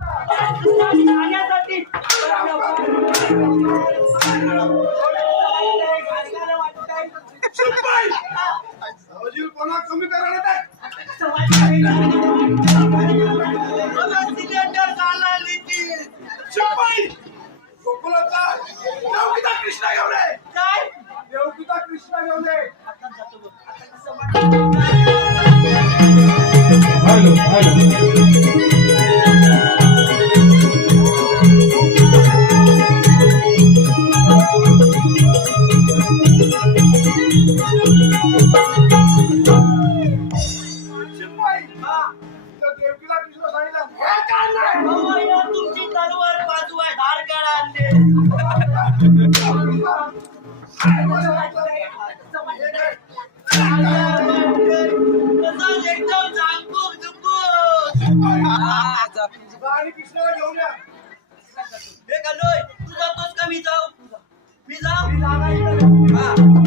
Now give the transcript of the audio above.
खाण्यासाठी कमी करायला सिलेंडर झाला लिखित शिपाई गोकुळाचा देवकीचा कृष्णा घेऊन ये. काय देवकीचा कृष्णा घेऊन ये. आता जातो बघ आता कसं हॅलो शिपाई हा तर देवकीला कृष्णा सांगितलं हे काय नाही. अहो, तुमची तलवार बाजू आहे धार काढा आणले तसंच एकदम झांकूक झुकूक आणि कृष्णाला घेऊन या. हे घालोय तू जातोस का मी जाऊ मी जाऊ मी जाणार इथं. हा